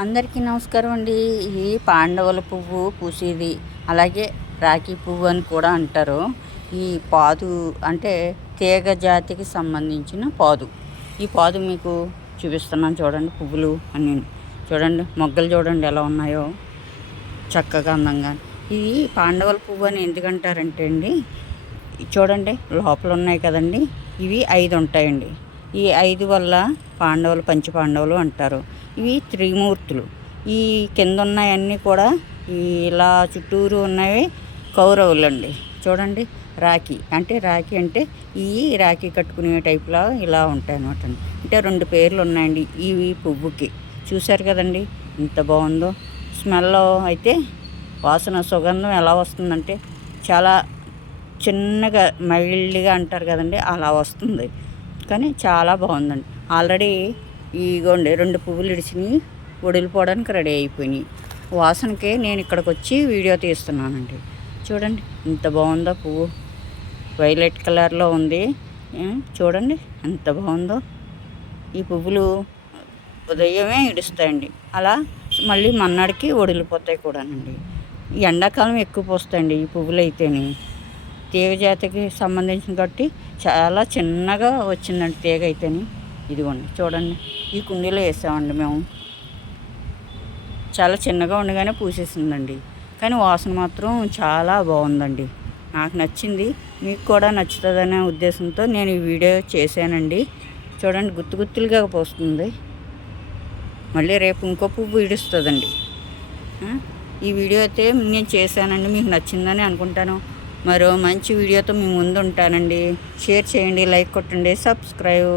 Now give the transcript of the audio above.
అందరికీ నమస్కారం అండి. ఈ పాండవుల పువ్వు పూసేది, అలాగే రాఖీ పువ్వు అని కూడా అంటారు. ఈ పాదు అంటే తీగ జాతికి సంబంధించిన పాదు. ఈ పాదు మీకు చూపిస్తున్నాను చూడండి. పువ్వులు అన్నీ చూడండి, మొగ్గలు చూడండి ఎలా ఉన్నాయో చక్కగా అందంగా. ఇది పాండవుల పువ్వు అని ఎందుకంటారంటే అండి, చూడండి లోపల ఉన్నాయి కదండి, ఇవి 5 ఉంటాయండి. ఈ 5 వల్ల పాండవులు పంచపాండవులు అంటారు. ఇవి త్రిమూర్తులు. ఈ కింద ఉన్నాయన్నీ కూడా ఈ ఇలా చుట్టూరు ఉన్నవి కౌరవులు అండి. చూడండి, రాఖీ అంటే ఈ రాఖీ కట్టుకునే టైప్లో ఇలా ఉంటాయి అన్నమాట. అంటే 2 పేర్లు ఉన్నాయండి ఈ పువ్వుకి. చూశారు కదండి ఎంత బాగుందో. స్మెల్ అయితే వాసన సుగంధం ఎలా వస్తుందంటే చాలా చిన్నగా మైల్డ్గా అంటారు కదండి, అలా వస్తుంది. కానీ చాలా బాగుందండి. ఆల్రెడీ ఇగోండి 2 పువ్వులు ఇడిచినాయి, వడిలిపోవడానికి రెడీ అయిపోయినాయి. వాసనకే నేను ఇక్కడికి వచ్చి వీడియో తీస్తున్నానండి. చూడండి ఎంత బాగుందో పువ్వు, వైలెట్ కలర్లో ఉంది. చూడండి ఎంత బాగుందో. ఈ పువ్వులు ఉదయమే ఇడుస్తాయండి, అలా మళ్ళీ మన్నాడికి వడిలిపోతాయి కూడానండి. ఈ ఎండాకాలం ఎక్కువ పోస్తాయండి ఈ పువ్వులు అయితేనే. తీగ జాతికి సంబంధించిన కాబట్టి చాలా చిన్నగా వచ్చిందండి తీగ అయితేనే. ఇదిగోండి చూడండి, ఈ కుండీలో వేసామండి మేము. చాలా చిన్నగా ఉండగానే పూసేసిందండి, కానీ వాసన మాత్రం చాలా బాగుందండి. నాకు నచ్చింది, మీకు కూడా నచ్చుతుందనే ఉద్దేశంతో నేను ఈ వీడియో చేశానండి. చూడండి గుత్తు గుత్తులుగా పోస్తుంది. మళ్ళీ రేపు ఇంకో పువ్వు ఇడుస్తుందండి. ఈ వీడియో అయితే నేను చేశానండి, మీకు నచ్చిందని అనుకుంటాను. మరో మంచి వీడియోతో మీ ముందు ఉంటానండి. షేర్ చేయండి, లైక్ కొట్టండి, సబ్స్క్రైబ్.